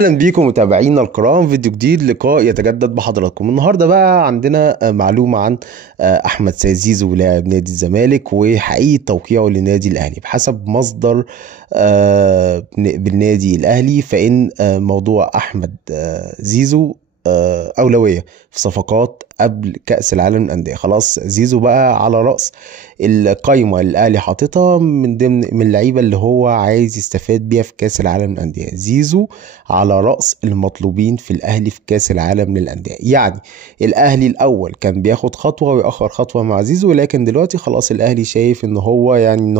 اهلا بيكم متابعينا الكرام، فيديو جديد لقاء يتجدد بحضراتكم. النهارده بقى عندنا معلومه عن احمد سيد زيزو لاعب نادي الزمالك وحقيقه توقيعه للنادي الاهلي. بحسب مصدر بالنادي الاهلي، فان موضوع احمد زيزو أولوية في صفقات قبل كأس العالم للأندية. خلاص زيزو بقى على رأس القايمة اللي الأهلي حاططها من ضمن اللعيبة اللي هو عايز يستفاد بيها في كأس العالم للأندية. زيزو على رأس المطلوبين في الأهلي في كأس العالم للأندية. يعني الأهلي الأول كان بياخد خطوة ويأخر خطوة مع زيزو، لكن دلوقتي خلاص الأهلي شايف إن هو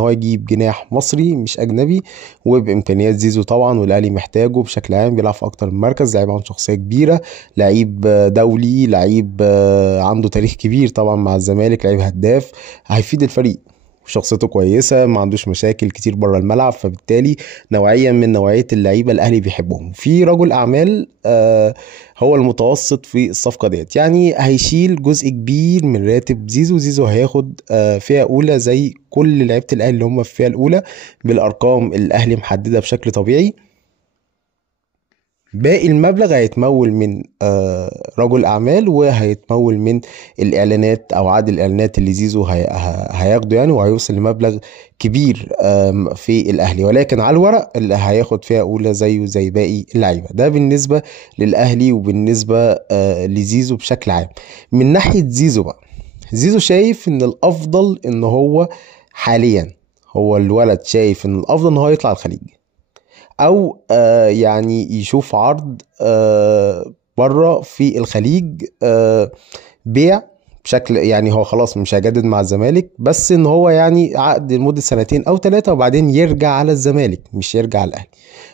يجيب جناح مصري مش أجنبي وبإمكانيات زيزو طبعا، والأهلي محتاجه بشكل عام. بيلعب في أكتر من مركز، لعيب عنده شخصية كبيرة، لعيب دولي، لعيب عنده تاريخ كبير طبعا مع الزمالك، لعيب هداف هيفيد الفريق، شخصيته كويسه، ما عندوش مشاكل كتير بره الملعب. فبالتالي نوعيه من نوعيه اللعيبه الاهلي بيحبهم. في رجل اعمال هو المتوسط في الصفقه ديت، يعني هيشيل جزء كبير من راتب زيزو. زيزو هياخد فئه اولى زي كل لعيبه الاهلي اللي هم في الفئه الاولى بالارقام اللي الاهلي محددها بشكل طبيعي. باقي المبلغ هيتمول من رجل اعمال، وهيتمول من الاعلانات او عدد الاعلانات اللي زيزو هياخده يعني، وهيوصل لمبلغ كبير في الاهلي. ولكن على الورق اللي هياخد فيها اولى زيه زي باقي اللعيبه. ده بالنسبه للاهلي وبالنسبه لزيزو بشكل عام. من ناحيه زيزو بقى، زيزو شايف ان الافضل ان هو حاليا، هو الولد شايف ان الافضل ان هو يطلع الخليج، او يعني يشوف عرض بره في الخليج، بيع بشكل يعني. هو خلاص مش هيجدد مع الزمالك، بس ان هو يعني عقد لمدة سنتين او ثلاثة وبعدين يرجع على الزمالك مش يرجع على الاهلي.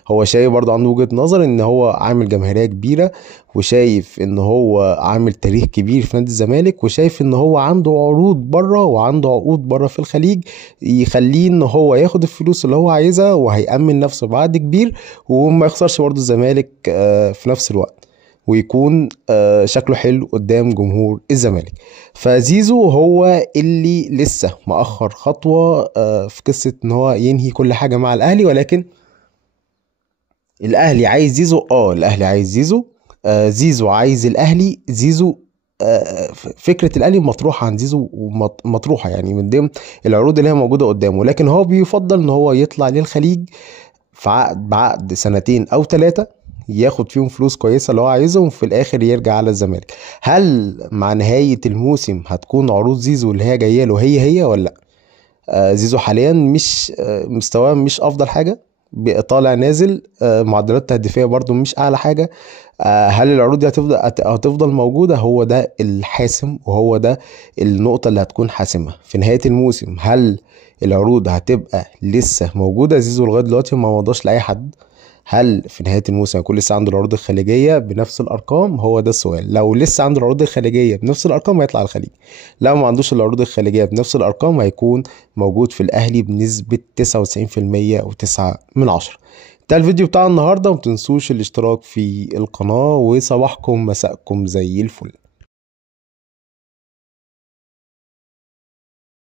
هو شايف برضه، عنده وجهة نظر ان هو عامل جماهيرية كبيرة، وشايف ان هو عامل تاريخ كبير في نادي الزمالك، وشايف ان هو عنده عروض بره وعنده عقود بره في الخليج يخليه ان هو ياخد الفلوس اللي هو عايزها، وهيأمن نفسه بعقد كبير وما يخسرش برضه الزمالك في نفس الوقت، ويكون شكله حلو قدام جمهور الزمالك. فزيزو هو اللي لسه مأخر خطوة في قصة ان هو ينهي كل حاجة مع الاهلي. ولكن الاهلي عايز زيزو، الاهلي عايز زيزو، زيزو عايز الاهلي. زيزو فكرة الاهلي مطروحة عن زيزو، ومطروحة يعني من ضمن العروض اللي هي موجودة قدامه، لكن هو بيفضل ان هو يطلع للخليج في بعقد سنتين او ثلاثة، ياخد فيهم فلوس كويسة اللي هو عايزهم، وفي الاخر يرجع على الزمالك. هل مع نهاية الموسم هتكون عروض زيزو اللي هي جاية له هي ولا لا؟ زيزو حاليا مش مستواه مش افضل حاجة، طالع نازل، معدلات تهديفية برضو مش اعلى حاجة. هل العروض دي هتفضل موجودة؟ هو ده الحاسم، وهو ده النقطة اللي هتكون حاسمة في نهاية الموسم. هل العروض هتبقى لسه موجودة؟ زيزو لغاية دلوقتي ما مضاش لأي حد. هل في نهاية الموسم هيكون لسه عنده العروض الخليجية بنفس الأرقام؟ هو ده السؤال. لو لسه عنده العروض الخليجية بنفس الأرقام هيطلع الخليج. لو ما عندوش العروض الخليجية بنفس الأرقام هيكون موجود في الأهلي بنسبة 99% أو 9/10. ده الفيديو بتاع النهاردة، ومتنسوش الاشتراك في القناة، وصباحكم مساءكم زي الفل.